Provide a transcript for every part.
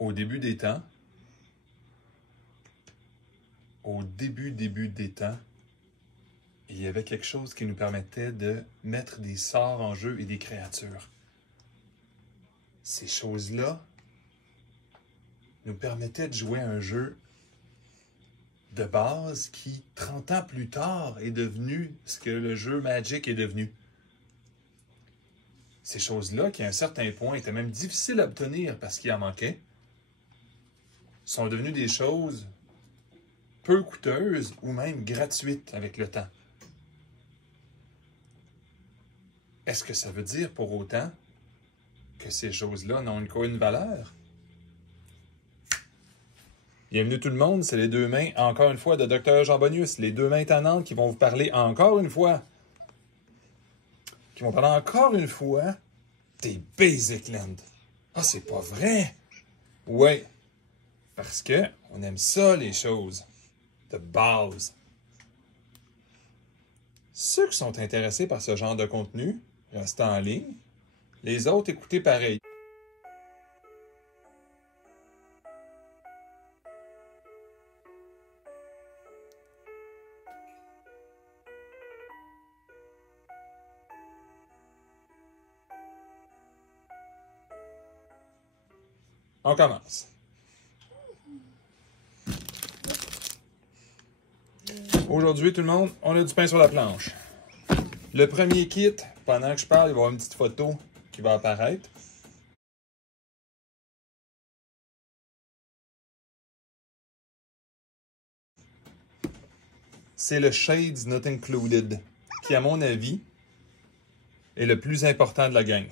au début des temps, il y avait quelque chose qui nous permettait de mettre des sorts en jeu et des créatures. Ces choses-là nous permettaient de jouer un jeu de base qui, 30 ans plus tard, est devenu ce que le jeu Magic est devenu. Ces choses-là, qui à un certain point étaient même difficiles à obtenir parce qu'il en manquait, sont devenues des choses peu coûteuses ou même gratuites avec le temps. Est-ce que ça veut dire pour autant que ces choses-là n'ont qu'une valeur? Bienvenue tout le monde, c'est les deux mains, encore une fois, de Dr. Jean Bonius. Les deux mains tannantes qui vont vous parler encore une fois. Des Basic Land. Ah, c'est pas vrai? Oui, parce que on aime ça, les choses de base. Ceux qui sont intéressés par ce genre de contenu, restez en ligne. Les autres, écoutez pareil. On commence. Aujourd'hui, tout le monde, on a du pain sur la planche. Le premier kit, pendant que je parle, il va y avoir une petite photo qui va apparaître. C'est le Shades Not Included, qui, à mon avis, est le plus important de la gang.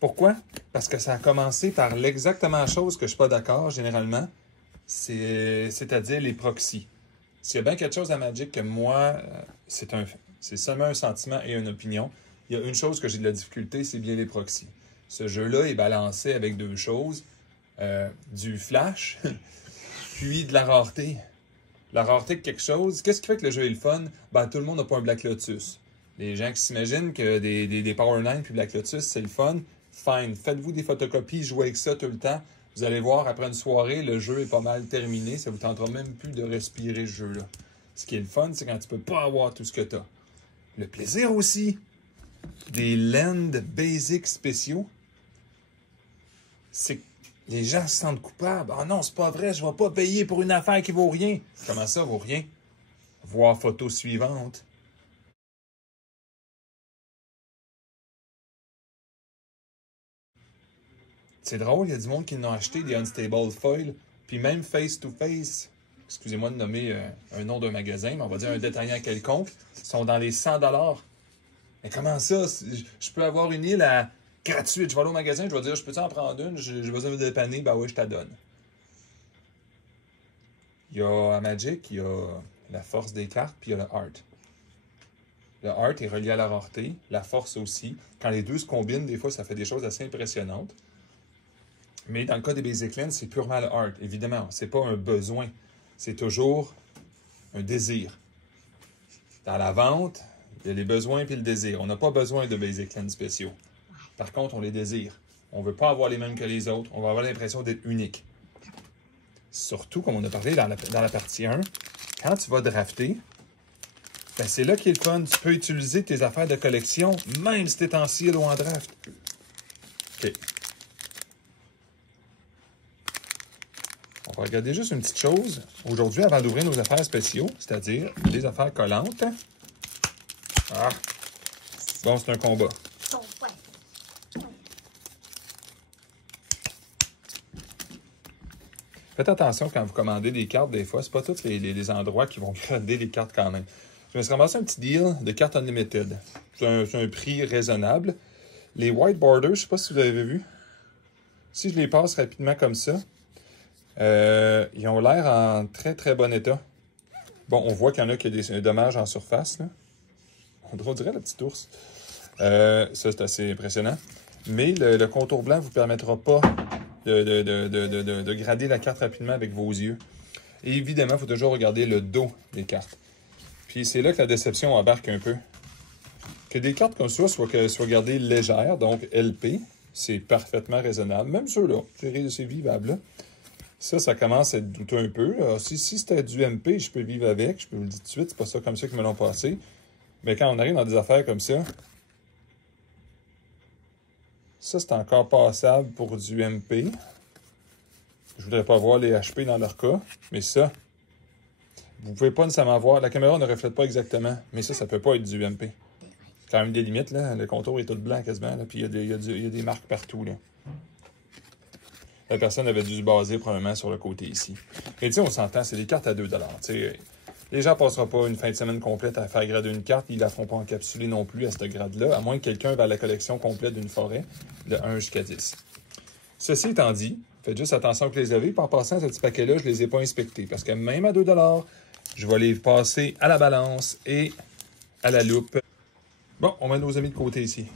Pourquoi? Parce que ça a commencé par l'exactement la chose que je ne suis pas d'accord, généralement, c'est-à-dire les proxys. S'il y a bien quelque chose à Magic que moi, c'est seulement un sentiment et une opinion. Il y a une chose que j'ai de la difficulté, c'est bien les proxys. Ce jeu-là est balancé avec deux choses, du flash, puis de la rareté. La rareté de quelque chose, qu'est-ce qui fait que le jeu est le fun? Ben, tout le monde n'a pas un Black Lotus. Les gens qui s'imaginent que des Power 9 puis Black Lotus, c'est le fun, fine. Faites-vous des photocopies, jouez avec ça tout le temps. Vous allez voir, après une soirée, le jeu est pas mal terminé. Ça vous tentera même plus de respirer ce jeu-là. Ce qui est le fun, c'est quand tu peux pas avoir tout ce que tu as. Le plaisir aussi des Land Basic spéciaux, c'est que les gens se sentent coupables. Ah non, c'est pas vrai, je vais pas payer pour une affaire qui vaut rien. Comment ça vaut rien? Voir photo suivante. C'est drôle, il y a du monde qui n'ont acheté des Unstable Foil, puis même face-to-face, excusez-moi de nommer un nom d'un magasin, mais on va dire un détaillant quelconque, sont dans les 100$. Mais comment ça? Je peux avoir une île gratuite. Je vais aller au magasin, je vais dire, je peux-tu en prendre une? J'ai besoin de dépanner, ben oui, je t'en donne. Il y a à Magic, il y a la force des cartes, puis il y a le art. Le art est relié à la rareté, la force aussi. Quand les deux se combinent, des fois, ça fait des choses assez impressionnantes. Mais dans le cas des Basic Lands, c'est purement le art. Évidemment, c'est pas un besoin. C'est toujours un désir. Dans la vente, il y a les besoins et le désir. On n'a pas besoin de Basic Lands spéciaux. Par contre, on les désire. On ne veut pas avoir les mêmes que les autres. On va avoir l'impression d'être unique. Surtout, comme on a parlé dans la partie 1, quand tu vas drafter, ben c'est là qu'est le fun. Tu peux utiliser tes affaires de collection, même si tu es en seal ou en draft. OK. On va regarder juste une petite chose aujourd'hui avant d'ouvrir nos affaires spéciaux, c'est-à-dire les affaires collantes. Ah! Bon, c'est un combat. Faites attention quand vous commandez des cartes, des fois, c'est pas tous les endroits qui vont grader les cartes quand même. Je me suis ramassé un petit deal de cartes Unlimited. C'est un prix raisonnable. Les White Borders, je ne sais pas si vous avez vu. Si je les passe rapidement comme ça, ils ont l'air en très très bon état. Bon, on voit qu'il y en a qui ont des dommages en surface, là. On dirait le petit ours. Ça, c'est assez impressionnant. Mais le contour blanc ne vous permettra pas de grader la carte rapidement avec vos yeux. Et évidemment, il faut toujours regarder le dos des cartes. Puis c'est là que la déception embarque un peu. Que des cartes comme ça soient gardées légères, donc LP, C'est parfaitement raisonnable. Même ceux-là, c'est vivable. Là. Ça commence à être douteux un peu. Là. Si c'était du MP, je peux vivre avec. Je peux vous le dire tout de suite, c'est pas ça comme ça qu'ils me l'ont passé. Mais quand on arrive dans des affaires comme ça, ça c'est encore passable pour du MP. Je voudrais pas voir les HP dans leur cas, mais ça, vous pouvez pas nécessairement voir. La caméra ne reflète pas exactement, mais ça peut pas être du MP. Quand même des limites, là. Le contour est tout blanc quasiment, là. Puis il y a des marques partout, là. La personne avait dû se baser probablement sur le côté ici. Mais tu sais, on s'entend, c'est des cartes à 2 $. Les gens ne passeront pas une fin de semaine complète à faire grader une carte. Ils ne la feront pas encapsuler non plus à ce grade-là, à moins que quelqu'un ait la collection complète d'une forêt, de 1 jusqu'à 10. Ceci étant dit, faites juste attention que les avez. Par passant, ce petit paquet-là, je ne les ai pas inspectés. Parce que même à 2 $, je vais les passer à la balance et à la loupe. Bon, on met nos amis de côté ici.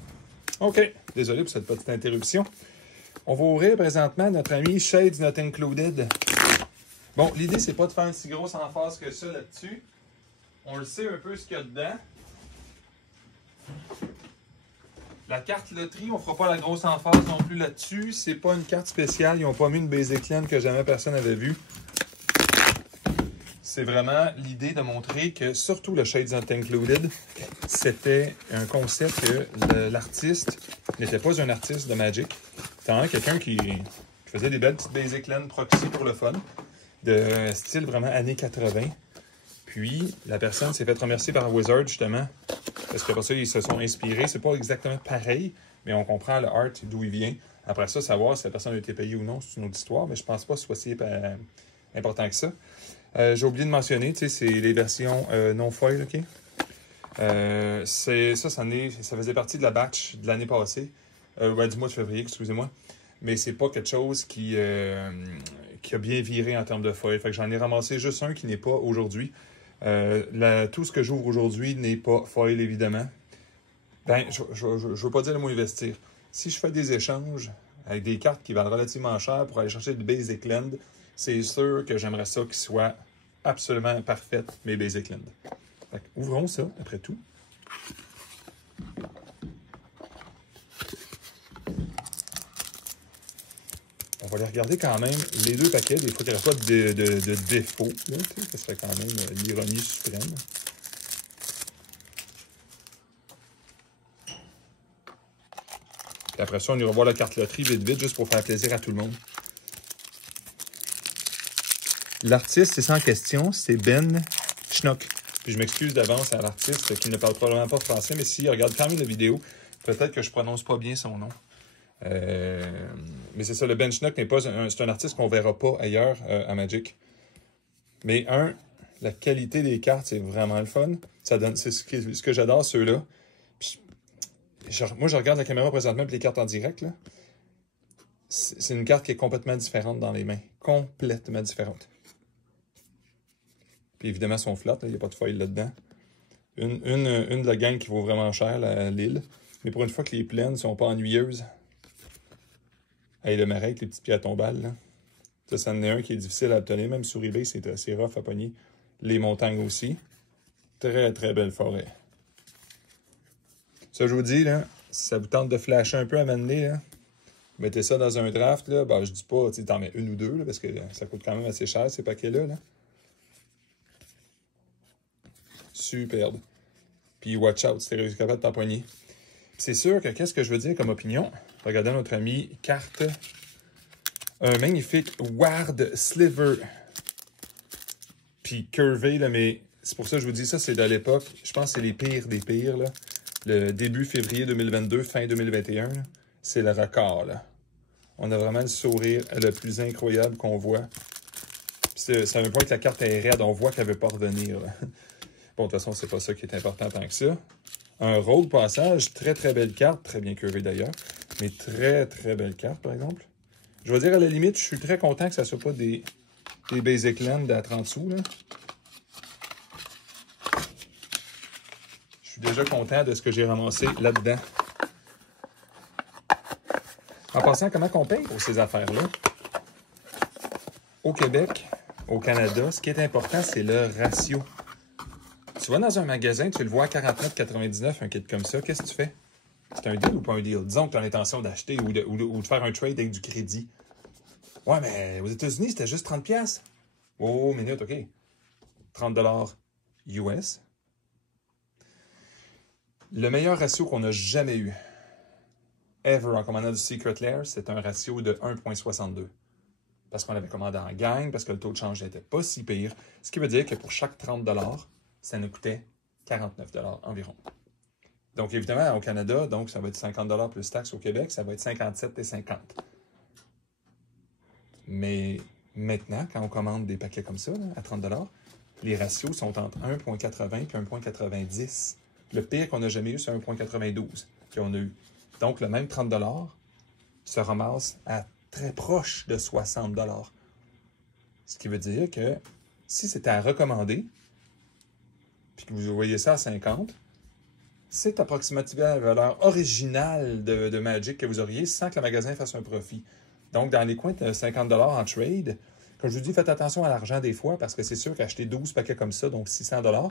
OK. Désolé pour cette petite interruption. On va ouvrir présentement notre ami Shades Not Included. Bon, l'idée, c'est pas de faire une si grosse emphase que ça là-dessus. On le sait un peu ce qu'il y a dedans. La carte loterie, on fera pas la grosse emphase non plus là-dessus. C'est pas une carte spéciale. Ils n'ont pas mis une Basic Land que jamais personne n'avait vue. C'est vraiment l'idée de montrer que, surtout le Shades Not Included, c'était un concept que l'artiste n'était pas un artiste de Magic. C'était quelqu'un qui faisait des belles petites Basic Land proxy pour le fun, de style vraiment années 80. Puis, la personne s'est fait remercier par Wizard, justement, parce qu'après ça, ils se sont inspirés. C'est pas exactement pareil, mais on comprend le art d'où il vient. Après ça, savoir si la personne a été payée ou non, c'est une autre histoire, mais je pense pas que ce soit si important que ça. J'ai oublié de mentionner, tu sais, c'est les versions non foil, OK? Ça faisait partie de la batch de l'année passée, du mois de février, excusez-moi. Mais c'est pas quelque chose qui a bien viré en termes de foil. Fait que j'en ai ramassé juste un qui n'est pas aujourd'hui. Tout ce que j'ouvre aujourd'hui n'est pas foil, évidemment. Ben, je veux pas dire le mot investir. Si je fais des échanges avec des cartes qui valent relativement cher pour aller chercher du Basic Land, c'est sûr que j'aimerais ça qu'il soit absolument parfait, mes Basic Land. Fait que ouvrons ça, après tout. On va les regarder quand même, les deux paquets. Des fois, il n'y aurait pas de défaut. Là, ça serait quand même l'ironie suprême. Puis après ça, on ira voir la carte loterie vite, juste pour faire plaisir à tout le monde. L'artiste, c'est sans question, c'est Ben Schnock. Puis je m'excuse d'avance à l'artiste qui ne parle probablement pas français, mais s'il regarde quand même la vidéo, peut-être que je prononce pas bien son nom. Mais c'est ça, le Ben Schnock n'est pas c'est un artiste qu'on verra pas ailleurs à Magic. Mais la qualité des cartes, c'est vraiment le fun. C'est ce que j'adore, ceux-là. Moi, je regarde la caméra présentement et les cartes en direct. C'est une carte qui est complètement différente dans les mains. Complètement différente. Puis évidemment, son flat, il n'y a pas de foil là-dedans. Une de la gang qui vaut vraiment cher, l'île. Mais pour une fois que les plaines ne sont pas ennuyeuses. Hey, le marais avec les petits pieds à tombales, là. Ça en est un qui est difficile à obtenir. Même sur eBay, c'est assez rough à pogner. Les montagnes aussi. Très, très belle forêt. Ça, je vous dis, là, si ça vous tente de flasher un peu à m'amener, là, mettez ça dans un draft, là. Ben, je dis pas, tu t'en mets une ou deux, là, parce que ça coûte quand même assez cher, ces paquets-là, là. Superbe. Puis, watch out, si t'es capable de t'empoigner. C'est sûr que, qu'est-ce que je veux dire comme opinion? Regardez notre ami carte. Un magnifique Ward Sliver. Puis curvé, là, mais c'est pour ça que je vous dis ça, c'est de l'époque. Je pense que c'est les pires des pires, là. Le début février 2022, fin 2021, c'est le record, là. On a vraiment le sourire le plus incroyable qu'on voit. Ça veut pas que la carte est raide, on voit qu'elle veut pas revenir, là. Bon, de toute façon, c'est pas ça qui est important tant que ça. Un road passage, très très belle carte, très bien curvée d'ailleurs, mais très très belle carte par exemple. Je vais dire à la limite, je suis très content que ça soit pas des Basic Land à 30 sous. Là. Je suis déjà content de ce que j'ai ramassé là-dedans. En passant, comment on paye pour ces affaires-là? Au Québec, au Canada, ce qui est important, c'est le ratio. Tu vas dans un magasin, tu le vois à 49,99, un kit comme ça, qu'est-ce que tu fais? C'est un deal ou pas un deal? Disons que tu as l'intention d'acheter ou de faire un trade avec du crédit. Ouais, mais aux États-Unis, c'était juste 30$. Oh, minute, OK. 30$ US. Le meilleur ratio qu'on n'a jamais eu, ever, en commandant du Secret Lair, c'est un ratio de 1,62. Parce qu'on l'avait commandé en gang, parce que le taux de change n'était pas si pire. Ce qui veut dire que pour chaque 30$, ça nous coûtait 49$ environ. Donc, évidemment, au Canada, donc ça va être 50$ plus taxes. Au Québec, ça va être 57,50$. Mais maintenant, quand on commande des paquets comme ça, là, à 30$, les ratios sont entre 1,80 et 1,90. Le pire qu'on n'a jamais eu, c'est 1,92 qu'on a eu. Donc, le même 30$ se ramasse à très proche de 60$. Ce qui veut dire que si c'était à recommander, puis que vous voyez ça à 50, c'est approximativement la valeur originale de Magic que vous auriez sans que le magasin fasse un profit. Donc, dans les coins de 50$ en trade, comme je vous dis, faites attention à l'argent des fois, parce que c'est sûr qu'acheter 12 paquets comme ça, donc 600$,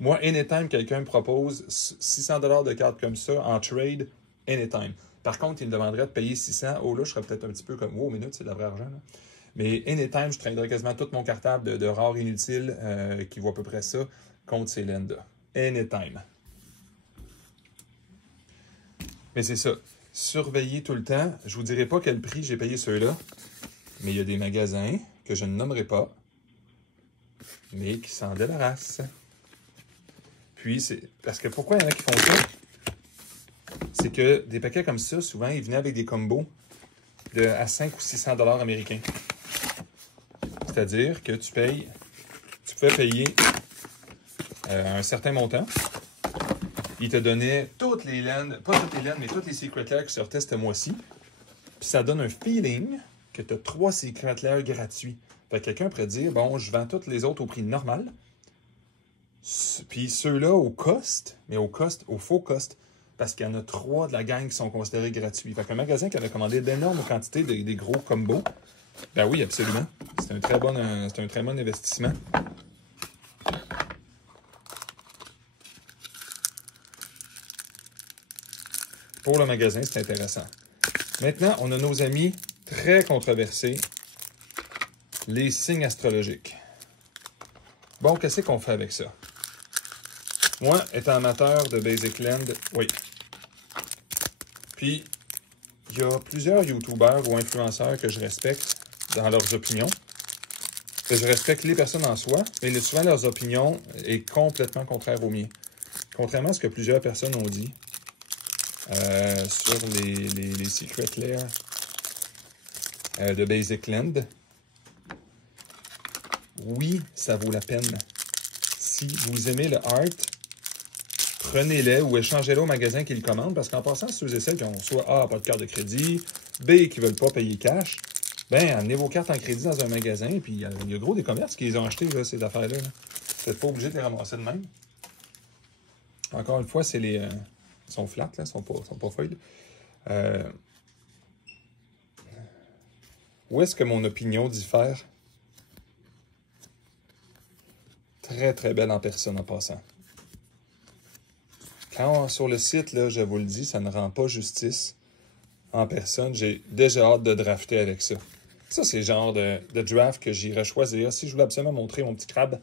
moi, anytime, quelqu'un me propose 600$ de cartes comme ça en trade, anytime. Par contre, il me demanderait de payer 600$. Oh là, je serais peut-être un petit peu comme, wow, minute, c'est de la vraie argent. Là. Mais anytime, je traînerais quasiment tout mon cartable de rares inutiles qui vaut à peu près ça contre ces laines-là. Anytime. Mais c'est ça. Surveillez tout le temps. Je ne vous dirai pas quel prix j'ai payé ceux-là, mais il y a des magasins que je ne nommerai pas, mais qui s'en débarrassent. Puis, c'est parce que pourquoi il y en a qui font ça? C'est que des paquets comme ça, souvent, ils venaient avec des combos à 500 ou 600$ américains. C'est-à-dire que tu pouvais payer un certain montant. Ils te donnaient toutes les laines, pas toutes les laines, mais toutes les Secret Lair qui sortaient ce mois-ci. Puis ça donne un feeling que tu as 3 Secret Lair gratuits. Fait que quelqu'un pourrait dire, bon, je vends toutes les autres au prix normal. Puis ceux-là au cost, mais au faux cost, parce qu'il y en a 3 de la gang qui sont considérés gratuits. Fait qu'un magasin qui avait commandé d'énormes quantités des gros combos, ben oui, absolument. C'est un très bon investissement. Pour le magasin, c'est intéressant. Maintenant, on a nos amis très controversés, les signes astrologiques. Bon, qu'est-ce qu'on fait avec ça? Moi, étant amateur de Basic Land, oui. Puis, il y a plusieurs YouTubers ou influenceurs que je respecte dans leurs opinions. Que je respecte les personnes en soi, mais souvent leurs opinions est complètement contraire aux miens. Contrairement à ce que plusieurs personnes ont dit sur les Secret Lair de Basic Land, oui, ça vaut la peine. Si vous aimez le art, prenez-les ou échangez-les au magasin qui le commande, parce qu'en passant, ceux et celles qui ont soit A, pas de carte de crédit, B, qui ne veulent pas payer cash, ben amenez vos cartes en crédit dans un magasin, puis il y a gros des commerces qui les ont achetés, là, ces affaires-là. Là. Vous n'êtes pas obligé de les ramasser de même. Encore une fois, c'est les... ils sont flats, là, ils sont pas feuilles. Où est-ce que mon opinion diffère? Très, très belle en personne en passant. Quand sur le site, là, je vous le dis, ça ne rend pas justice. En personne, j'ai déjà hâte de drafter avec ça. Ça, c'est le genre de draft que j'irais choisir. Si je voulais absolument montrer mon petit crabe,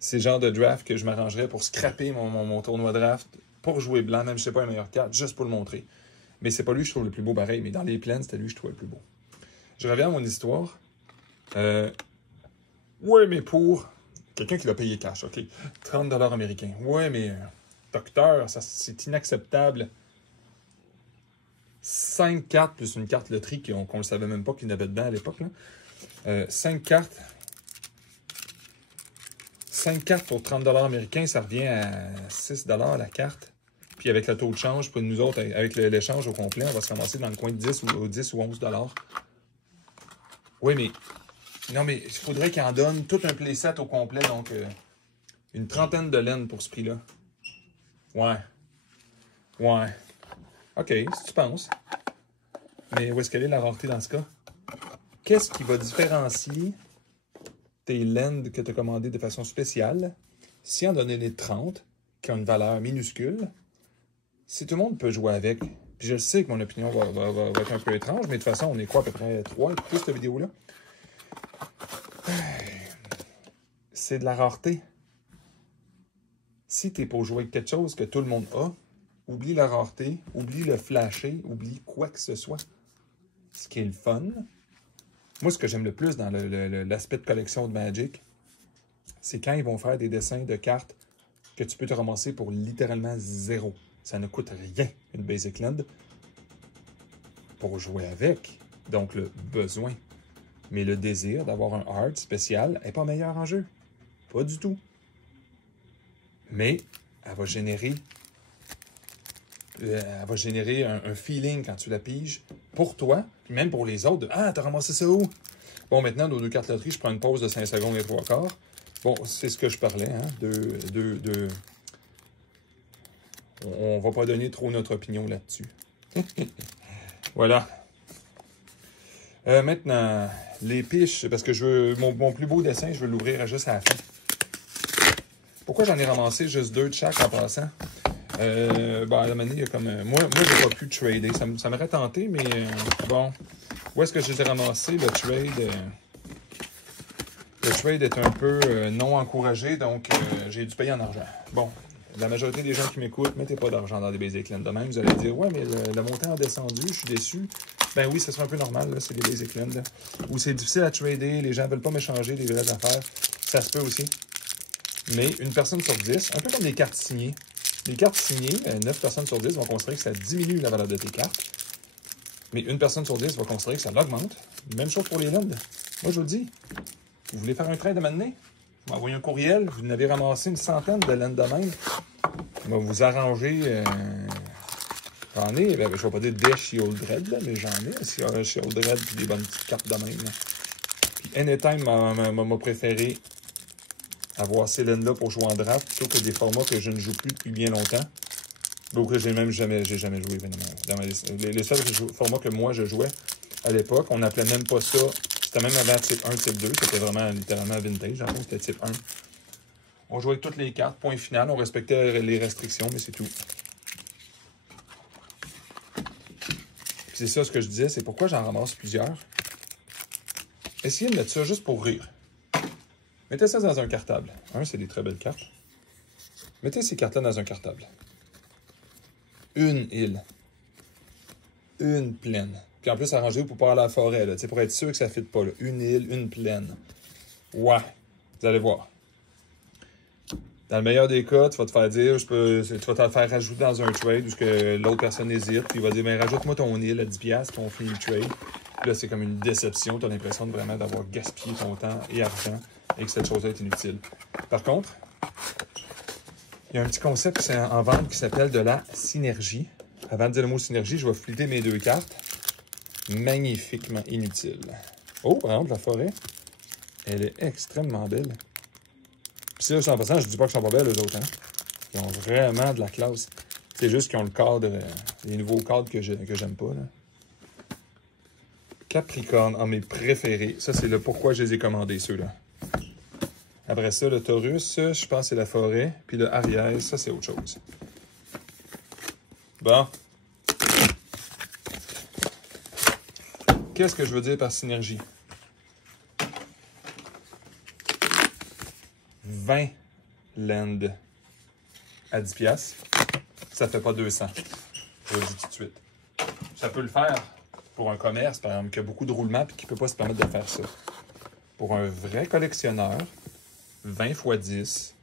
c'est le genre de draft que je m'arrangerais pour scraper mon tournoi draft, pour jouer blanc, même je ne sais pas la meilleure carte, juste pour le montrer. Mais c'est pas lui que je trouve le plus beau pareil, mais dans les plaines, c'était lui que je trouvais le plus beau. Je reviens à mon histoire. Ouais, mais pour quelqu'un qui l'a payé cash, OK. 30$ américains. Ouais, mais docteur, c'est inacceptable. 5 cartes plus une carte loterie qu'on ne le savait même pas qu'il y en avait dedans à l'époque. 5 cartes. 5 cartes pour 30$ américains, ça revient à 6$ la carte. Puis avec le taux de change, pour nous autres, avec l'échange au complet, on va se ramasser dans le coin de 10 ou 11$. Oui, mais... Non, mais il faudrait qu'il en donne tout un playset au complet, donc une trentaine de laines pour ce prix-là. Ouais. Ouais. OK, si tu penses. Mais où est-ce qu'elle est la rareté dans ce cas? Qu'est-ce qui va différencier tes laines que tu as commandées de façon spéciale, si on donnait les 30, qui ont une valeur minuscule, Si tout le monde peut jouer avec, puis je sais que mon opinion va être un peu étrange, mais de toute façon, on est quoi, à peu près 3 à écouter cette vidéo-là? C'est de la rareté. Si tu es pour jouer avec quelque chose que tout le monde a, oublie la rareté, oublie le flasher, oublie quoi que ce soit. Ce qui est le fun. Moi, ce que j'aime le plus dans l'aspect de collection de Magic, c'est quand ils vont faire des dessins de cartes que tu peux te ramasser pour littéralement 0. Ça ne coûte rien, une Basic Land, pour jouer avec. Donc, le besoin. Mais le désir d'avoir un art spécial n'est pas meilleur en jeu. Pas du tout. Mais elle va générer un feeling quand tu la piges pour toi, puis même pour les autres. Ah, t'as ramassé ça où? Bon, maintenant, nos 2 cartes loterie, je prends une pause de 5 secondes et 3 quarts. Bon, c'est ce que je parlais, hein, On va pas donner trop notre opinion là-dessus. Voilà. Maintenant, les piches, parce que je veux mon plus beau dessin, je veux l'ouvrir juste à la fin. Pourquoi j'en ai ramassé juste 2 de chaque en passant? À la manière, il y a comme... moi, j'ai pas pu trader. Ça m'aurait tenté, mais bon. Où est-ce que j'ai ramassé le trade? Le trade est un peu non encouragé, donc j'ai dû payer en argent. Bon, la majorité des gens qui m'écoutent, mettez pas d'argent dans des Basic Land. De même, vous allez dire, ouais, mais le montant a descendu, je suis déçu. Ben oui, ça sera un peu normal, là, c'est des Basic Land. Où c'est difficile à trader, les gens ne veulent pas m'échanger des vraies affaires. Ça se peut aussi. Mais une personne sur 10, un peu comme les cartes signées. Les cartes signées, 9 personnes sur 10 vont considérer que ça diminue la valeur de tes cartes. Mais une personne sur 10 va considérer que ça l'augmente. Même chose pour les lands. Moi, je vous le dis. Vous voulez faire un trade de maintenant? Vous m'envoyez un courriel, vous en avez ramassé une centaine de lands de même. On va vous arranger... J'en ai, je ne vais pas dire des Shieldred, là, mais j'en ai. Shieldred et des bonnes petites cartes de même. Là. Puis Anytime m'a préféré avoir ces lands-là pour jouer en draft plutôt que des formats que je ne joue plus depuis bien longtemps. Donc j'ai jamais joué évidemment. Les seuls formats que moi je jouais à l'époque, on n'appelait même pas ça. C'était même avant type 1, type 2. C'était vraiment littéralement vintage. En fait, c'était type 1. On jouait avec toutes les cartes, point final. On respectait les restrictions, mais c'est tout. C'est ça ce que je disais, c'est pourquoi j'en ramasse plusieurs. Essayez de mettre ça juste pour rire. Mettez ça dans un cartable. C'est des très belles cartes. Mettez ces cartes-là dans un cartable. Une île. Une plaine. Puis en plus, arrangez-vous pour pas aller à la forêt, là, pour être sûr que ça ne fit pas. Là. Une île, une plaine. Ouais. Vous allez voir. Dans le meilleur des cas, tu vas te faire dire, tu vas te faire rajouter dans un trade où l'autre personne hésite, puis il va dire, ben rajoute-moi ton île à 10$, puis on finit le trade. Puis là, c'est comme une déception. Tu as l'impression vraiment d'avoir gaspillé ton temps et argent et que cette chose-là est inutile. Par contre, il y a un petit concept en vente qui s'appelle de la synergie. Avant de dire le mot synergie, je vais flitter mes 2 cartes. Magnifiquement inutile. Oh, par exemple, la forêt, elle est extrêmement belle. Puis ça, 100%, je dis pas que ça sont pas belles, eux autres. Hein? Ils ont vraiment de la classe. C'est juste qu'ils ont le cadre, les nouveaux cadres que j'aime pas. Là. Capricorne, mes préférés. Ça, c'est le pourquoi je les ai commandés, ceux-là. Après ça, le Taurus, je pense que c'est la forêt. Puis le Aries, ça, c'est autre chose. Bon. Qu'est-ce que je veux dire par synergie? 20 lands à 10$, ça fait pas 200. Je vous le dis tout de suite. Ça peut le faire pour un commerce, par exemple, qui a beaucoup de roulements et qui ne peut pas se permettre de faire ça. Pour un vrai collectionneur, 20 x 10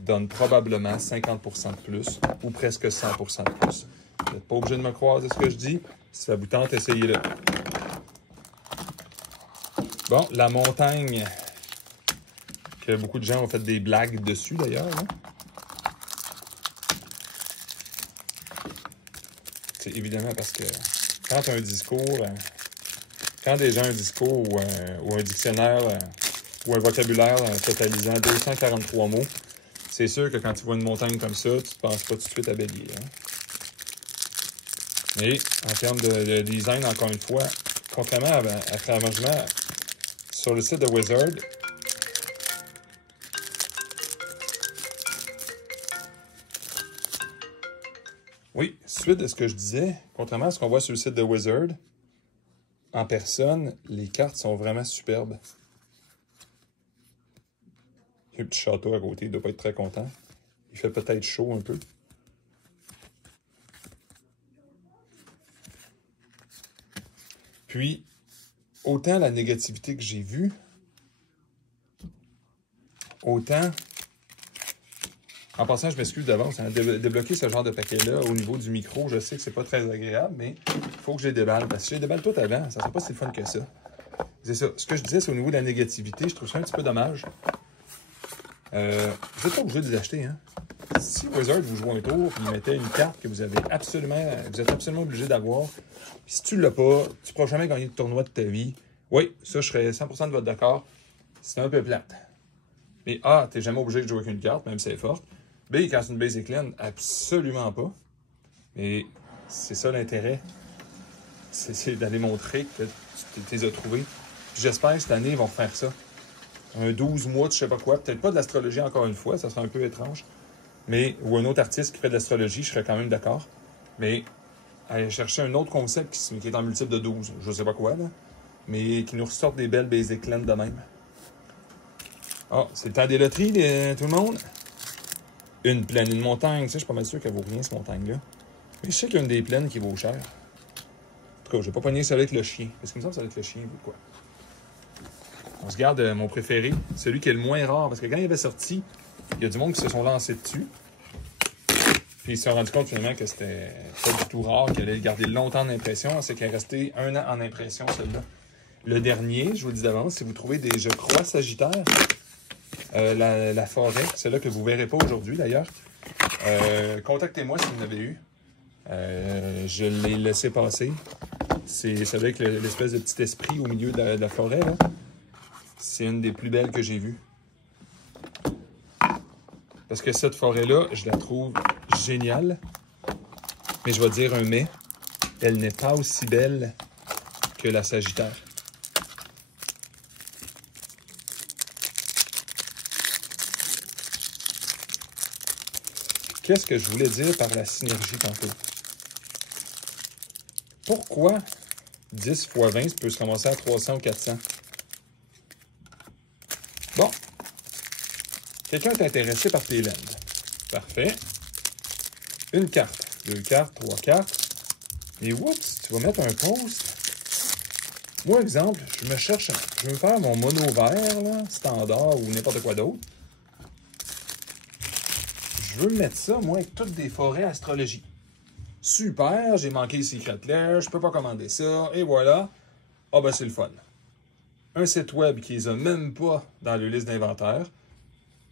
donne probablement 50% de plus ou presque 100% de plus. Vous n'êtes pas obligé de me croire de ce que je dis. Si ça vous tente, essayez-le. Bon, la montagne, que beaucoup de gens ont fait des blagues dessus d'ailleurs. Hein? C'est évidemment parce que quand tu as un discours, quand des gens ont un discours ou un dictionnaire ou un vocabulaire totalisant 243 mots, c'est sûr que quand tu vois une montagne comme ça, tu ne te penses pas tout de suite à Bélier. Hein? Mais en termes de design, encore une fois, contrairement à Franchement, sur le site de Wizard, oui, suite de ce que je disais, contrairement à ce qu'on voit sur le site de Wizard, en personne, les cartes sont vraiment superbes. Il y a un petit château à côté, il ne doit pas être très content. Il fait peut-être chaud un peu. Puis, autant la négativité que j'ai vue, autant... En passant, je m'excuse d'avance, hein, débloquer ce genre de paquet-là au niveau du micro, je sais que c'est pas très agréable, mais il faut que je les déballe. Parce que si je les déballe tout avant, ça ne sera pas si fun que ça. C'est ça. Ce que je disais, c'est au niveau de la négativité, je trouve ça un petit peu dommage. Vous n'êtes pas obligé de les acheter, hein. Si Wizard vous joue un tour, puis il mettait une carte que vous êtes absolument obligé d'avoir, puis si tu ne l'as pas, tu ne pourras jamais gagner de tournoi de ta vie. Oui, ça, je serais 100% de votre d'accord. C'est un peu plate. Mais A, tu n'es jamais obligé de jouer avec une carte, même si elle est forte. B, quand c'est une basic land, absolument pas. Mais c'est ça l'intérêt. C'est d'aller montrer que tu les as trouvés. J'espère que cette année, ils vont faire ça. Un 12 mois de je sais pas quoi. Peut-être pas de l'astrologie encore une fois, ça serait un peu étrange. Mais, ou un autre artiste qui fait de l'astrologie, je serais quand même d'accord. Mais aller chercher un autre concept qui est en multiple de 12, je sais pas quoi, là. Mais qui nous ressorte des belles basic lands de même. Ah, c'est le temps des loteries, tout le monde. Une plaine, une montagne. Tu sais, je suis pas mal sûr qu'elle vaut rien, cette montagne-là. Mais je sais qu'il y a une des plaines qui vaut cher. En tout cas, je vais pas pogner celle avec le chien. Parce qu'il me semble que ça va être le chien ou quoi. On se garde mon préféré, celui qui est le moins rare. Parce que quand il avait sorti, il y a du monde qui se sont lancés dessus. Puis ils se sont rendus compte finalement que c'était pas du tout rare, qu'elle allait garder longtemps en impression. C'est qu'elle est restée 1 an en impression, celle-là. Le dernier, je vous le dis d'avance, si vous trouvez des, je crois, Sagittaire, la forêt, celle-là que vous ne verrez pas aujourd'hui d'ailleurs, contactez-moi si vous en avez eu. Je l'ai laissé passer. C'est celle avec l'espèce de petit esprit au milieu de la forêt, là. C'est une des plus belles que j'ai vues. Parce que cette forêt-là, je la trouve géniale. Mais je vais dire un mais. Elle n'est pas aussi belle que la Sagittaire. Qu'est-ce que je voulais dire par la synergie tantôt? Pourquoi 10 x 20 peut se ramasser à 300 ou 400? Bon. Quelqu'un est intéressé par tes lands. Parfait. Une carte, 2 cartes, 3 cartes. Et oups, tu vas mettre un post. Moi, exemple, je me cherche, je veux me faire mon mono vert, là, standard ou n'importe quoi d'autre. Je veux mettre ça, moi, avec toutes des forêts astrologie. Super, j'ai manqué le Secret Lair, je peux pas commander ça, et voilà. Ah ben c'est le fun. Un site web qui les a même pas dans le liste d'inventaire.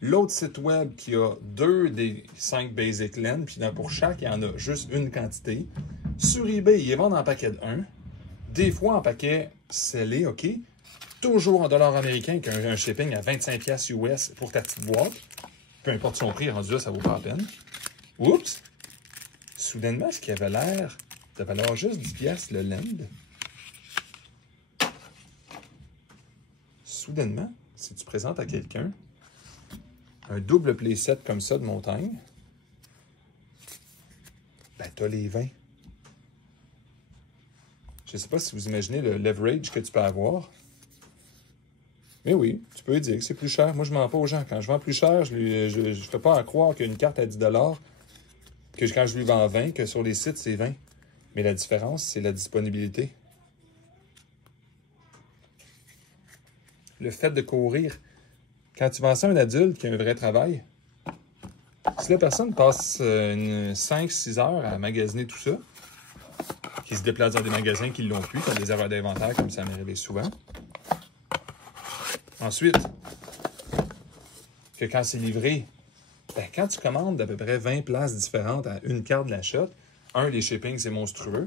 L'autre site web qui a 2 des 5 basic lands, puis pour chaque, il y en a juste une quantité. Sur eBay, ils les vendent en paquet de 1. Des fois en paquet scellé, OK. Toujours en dollars américains, avec un shipping à 25$ US pour ta petite boîte. Peu importe son prix, rendu là, ça vaut pas la peine. Oups! Soudainement, ce qui avait l'air de valoir juste 10$ le land. Soudainement, si tu présentes à quelqu'un un double playset comme ça de montagne, ben t'as les 20. Je ne sais pas si vous imaginez le leverage que tu peux avoir. Mais oui, tu peux dire que c'est plus cher. Moi, je ne mens pas aux gens. Quand je vends plus cher, je ne fais pas à croire qu'une carte à 10$, que quand je lui vends 20, que sur les sites, c'est 20. Mais la différence, c'est la disponibilité. Le fait de courir. Quand tu vends ça à un adulte qui a un vrai travail, si la personne passe 5-6 heures à magasiner tout ça, qui se déplace dans des magasins qui l'ont plus, qui ont des erreurs d'inventaire, comme ça m'est arrivé souvent. Ensuite, que quand c'est livré, ben, quand tu commandes d'à peu près 20 places différentes à une carte de l'achat, les shippings, c'est monstrueux.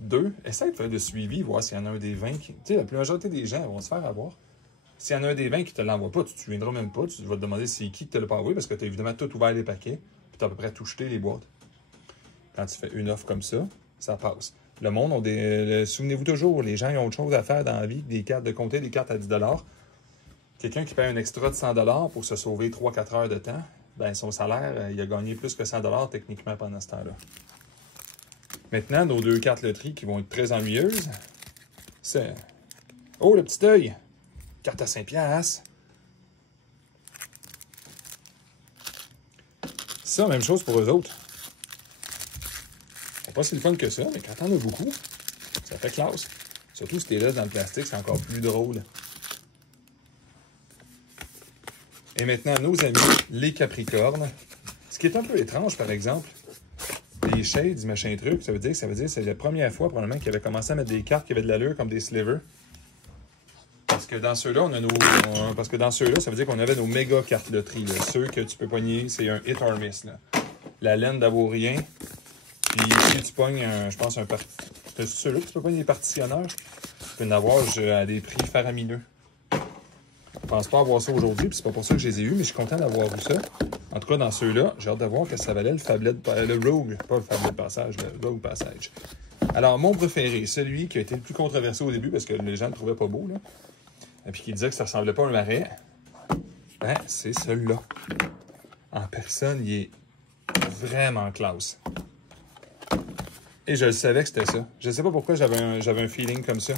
2, essaie de faire le suivi, voir s'il y en a un des 20 qui... Tu sais, la majorité des gens vont se faire avoir. S'il y en a un des 20 qui ne te l'envoie pas, tu ne te souviendras même pas, tu vas te demander c'est qui te l'a pas envoyé parce que tu as évidemment tout ouvert les paquets, puis tu as à peu près tout jeté les boîtes. Quand tu fais une offre comme ça, ça passe. Le monde ont des... Souvenez-vous toujours, les gens ils ont autre chose à faire dans la vie que des cartes de compter, des cartes à 10$. Quelqu'un qui paye un extra de 100$ pour se sauver 3-4 heures de temps, ben son salaire, il a gagné plus que 100$ techniquement pendant ce temps-là. Maintenant, nos 2 cartes loterie qui vont être très ennuyeuses, c'est... Oh, le petit œil! Carte à 5 piastres. Ça, même chose pour eux autres. C'est pas si le fun que ça, mais quand t'en as beaucoup, ça fait classe. Surtout si t'es là dans le plastique, c'est encore plus drôle. Et maintenant, nos amis, les Capricornes. Ce qui est un peu étrange, par exemple, les shades, machin truc, ça veut dire que c'est la première fois probablement qu'ils avaient commencé à mettre des cartes qui avaient de l'allure comme des slivers. Parce que dans ceux-là, ça veut dire qu'on avait nos méga cartes loterie. Là. Ceux que tu peux pogner, c'est un hit or miss. Là. La laine d'avoir rien. Puis si tu pognes, je pense, c'est ceux-là que tu peux pogner des partitionneurs. Tu peux en avoir à des prix faramineux. Je pense pas avoir ça aujourd'hui, puis c'est pas pour ça que je les ai eus, mais je suis content d'avoir eu ça. En tout cas, dans ceux-là, j'ai hâte de voir que ça valait le Rogue, pas le Fablet de passage, le Rogue Passage. Alors, mon préféré, celui qui a été le plus controversé au début, parce que les gens ne le trouvaient pas beau, là, et puis qui disaient que ça ressemblait pas à un marais, ben, c'est celui-là. En personne, il est vraiment classe. Et je le savais que c'était ça. Je ne sais pas pourquoi j'avais un feeling comme ça.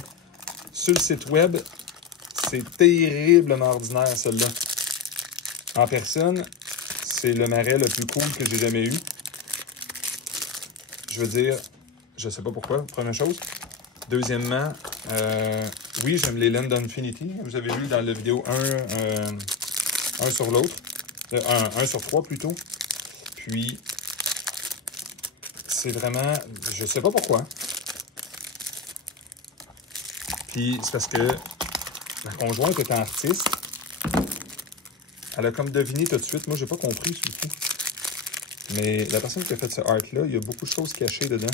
Sur le site web, c'est terriblement ordinaire, celle-là. En personne, c'est le marais le plus cool que j'ai jamais eu. Je veux dire, je sais pas pourquoi, première chose. Deuxièmement, oui, j'aime les laines d'Infinity. Vous avez vu dans la vidéo un sur l'autre. Un sur 3 plutôt. Puis, c'est vraiment... Je sais pas pourquoi. Puis, c'est parce que ma conjointe étant artiste, elle a comme deviné tout de suite. Moi, j'ai pas compris du tout. Mais la personne qui a fait ce art-là, il y a beaucoup de choses cachées dedans.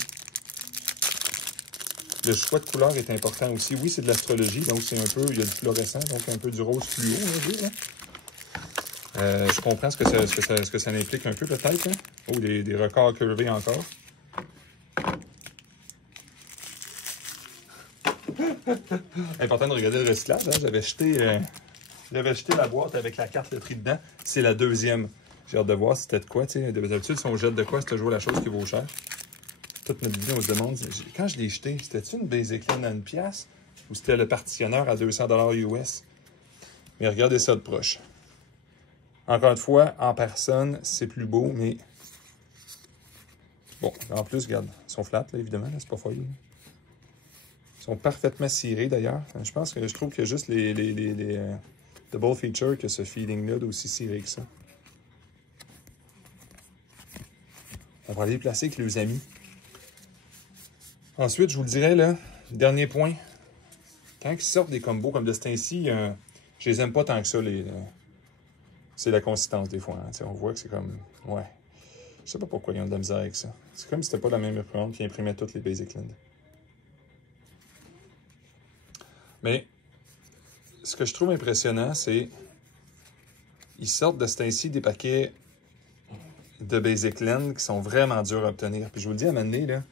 Le choix de couleur est important aussi. Oui, c'est de l'astrologie, donc c'est un peu... Il y a du fluorescent, donc un peu du rose fluo, on va dire. Je comprends ce que ça implique un peu, peut-être. Hein? Oh, des records curvés encore. Important de regarder le recyclage. Hein? J'avais jeté la boîte avec la carte loterie dedans. C'est la deuxième. J'ai hâte de voir si c'était de quoi. D'habitude, si on jette de quoi, c'est toujours la chose qui vaut cher. Toute notre vie, on se demande, quand je l'ai jeté, c'était-tu une Basic Land à 1 pièce ou c'était le partitionneur à 200 $ US? Mais regardez ça de proche. Encore une fois, en personne, c'est plus beau, mais... Bon, en plus, regarde, ils sont flats, là, évidemment, c'est pas foyer. Ils sont parfaitement cirés, d'ailleurs. Je trouve qu'il y a juste les double features que ce feeling-là d'aussi ciré que ça. On va aller les placer avec les amis. Ensuite, je vous le dirais, là, dernier point. Quand ils sortent des combos comme de ce temps-ci, je les aime pas tant que ça, c'est la consistance des fois. Hein. On voit que c'est comme... Ouais. Je sais pas pourquoi ils ont de la misère avec ça. C'est comme si c'était pas la même imprimante qui imprimait toutes les Basic Land. Mais ce que je trouve impressionnant, c'est ils sortent de ce temps-ci des paquets de Basic Land qui sont vraiment durs à obtenir. Puis je vous le dis à un moment donné, là,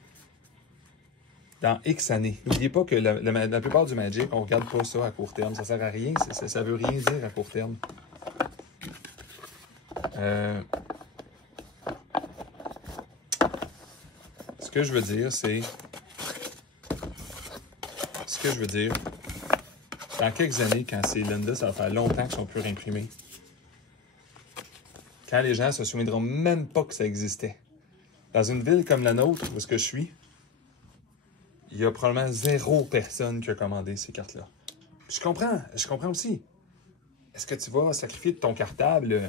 dans X années. N'oubliez pas que la plupart du Magic, on ne regarde pas ça à court terme. Ça ne sert à rien. Ça ne veut rien dire à court terme. Ce que je veux dire, c'est... Dans quelques années, quand c'est Linda, ça va faire longtemps qu'ils sont plus réimprimés. Quand les gens ne se souviendront même pas que ça existait. Dans une ville comme la nôtre, où est-ce que je suis, il y a probablement 0 personne qui a commandé ces cartes-là. Je comprends aussi. Est-ce que tu vas sacrifier de ton cartable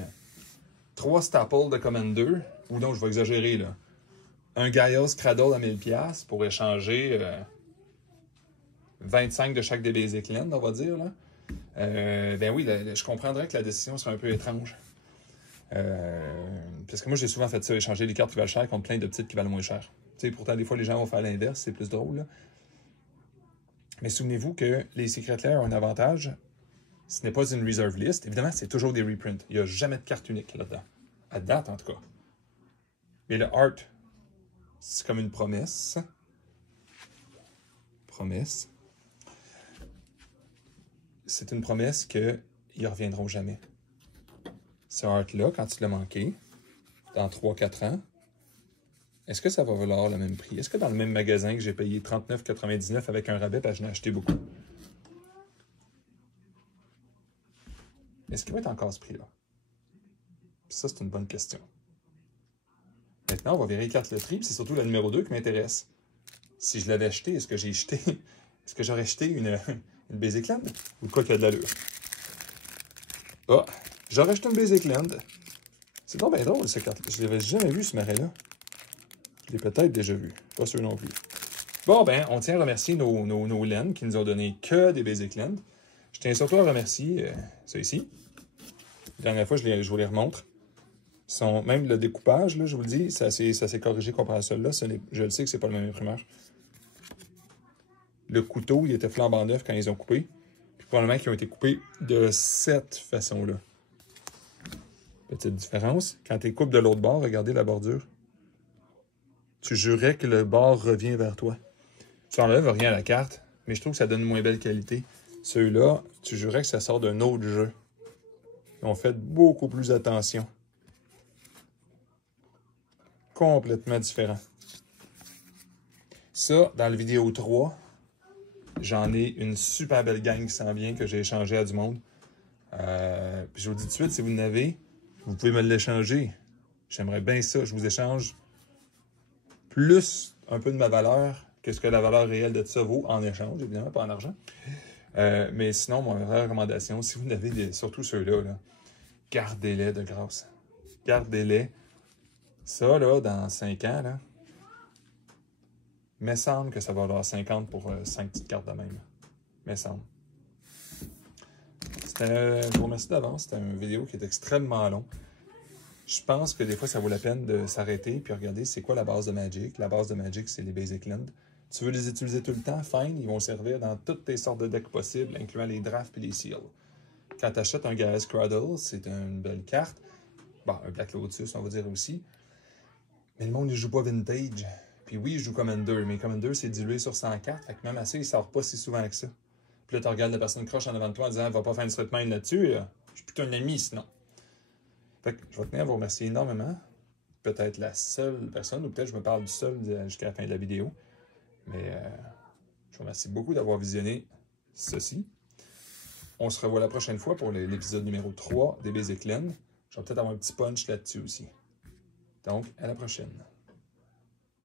3 staples de Commander, ou non, je vais exagérer, là, un Gaia's Cradle à 1000$ pour échanger 25 de chaque des Basic Land, on va dire, là? Ben oui, je comprendrais que la décision soit un peu étrange. Parce que moi, j'ai souvent fait ça, échanger les cartes qui valent cher contre plein de petites qui valent moins cher. Pourtant, des fois, les gens vont faire l'inverse, c'est plus drôle. Là. Mais souvenez-vous que les Secret Lair ont un avantage. Ce n'est pas une reserve list. Évidemment, c'est toujours des reprints. Il n'y a jamais de carte unique là-dedans. À date, en tout cas. Mais le art, c'est comme une promesse. C'est une promesse qu'ils ne reviendront jamais. Ce art-là, quand tu l'as manqué, dans 3-4 ans, est-ce que ça va valoir le même prix? Est-ce que dans le même magasin que j'ai payé 39,99 avec un rabais, parce que je n'ai acheté beaucoup, est-ce qu'il va être encore à ce prix-là? Ça, c'est une bonne question. Maintenant, on va vérifier les cartes loterie, puis c'est surtout le numéro 2 qui m'intéresse. Si je l'avais acheté, est-ce que j'ai jeté... Est-ce que j'aurais jeté une Basic Land? Ou de quoi qu'il y a de l'allure? Ah, j'aurais acheté une Basic Land. C'est donc bien drôle, cette carte-là. Je l'avais jamais vu, ce marais-là. Je l'ai peut-être déjà vu. Pas sûr non plus. Bon, ben, on tient à remercier nos laines qui nous ont donné que des Basic Land. Je tiens surtout à remercier ça ici. La dernière fois, je vous les remontre. Même le découpage, là, je vous le dis, ça s'est corrigé comparé à celui-là. Je le sais que c'est pas le même imprimeur. Le couteau, il était flambant neuf quand ils ont coupé. Puis probablement qu'ils ont été coupés de cette façon-là. Petite différence. Quand tu coupes de l'autre bord, regardez la bordure. Tu jurais que le bord revient vers toi. Tu enlèves rien à la carte, mais je trouve que ça donne une moins belle qualité. Ceux-là, tu jurais que ça sort d'un autre jeu. Ils ont fait beaucoup plus attention. Complètement différent. Ça, dans la vidéo 3, j'en ai une super belle gang qui s'en vient que j'ai échangé à du monde. Puis je vous dis tout de suite, si vous en avez, vous pouvez me l'échanger. J'aimerais bien ça. Je vous échange plus un peu de ma valeur que ce que la valeur réelle de ça vaut en échange, évidemment, pas en argent. Mais sinon, mon vraie recommandation, si vous en avez surtout ceux-là, là, gardez-les de grâce. Gardez-les. Ça, là, dans 5 ans, là, il me semble que ça va valoir 50 pour 5 petites cartes de même. Il me semble. Je vous remercie d'avance. C'était une vidéo qui est extrêmement longue. Je pense que des fois, ça vaut la peine de s'arrêter puis regarder c'est quoi la base de Magic. La base de Magic, c'est les Basic Land. Tu veux les utiliser tout le temps? Fine, ils vont servir dans toutes tes sortes de decks possibles, incluant les drafts et les seals. Quand tu achètes un Gaea's Cradle, c'est une belle carte. Bon, un Black Lotus, on va dire aussi. Mais le monde ne joue pas vintage. Puis oui, je joue Commander, mais Commander, c'est dilué sur 100 cartes. Fait que même assez, il ne sort pas si souvent que ça. Puis là, tu regardes la personne croche en avant de toi en disant « Va pas faire une straight mine là-dessus. Je suis plutôt un ami sinon. » Fait que je vais tenir à vous remercier énormément. Peut-être la seule personne, ou peut-être je me parle du seul jusqu'à la fin de la vidéo. Mais je vous remercie beaucoup d'avoir visionné ceci. On se revoit la prochaine fois pour l'épisode numéro 3 des Basic Land. Je vais peut-être avoir un petit punch là-dessus aussi. Donc, à la prochaine.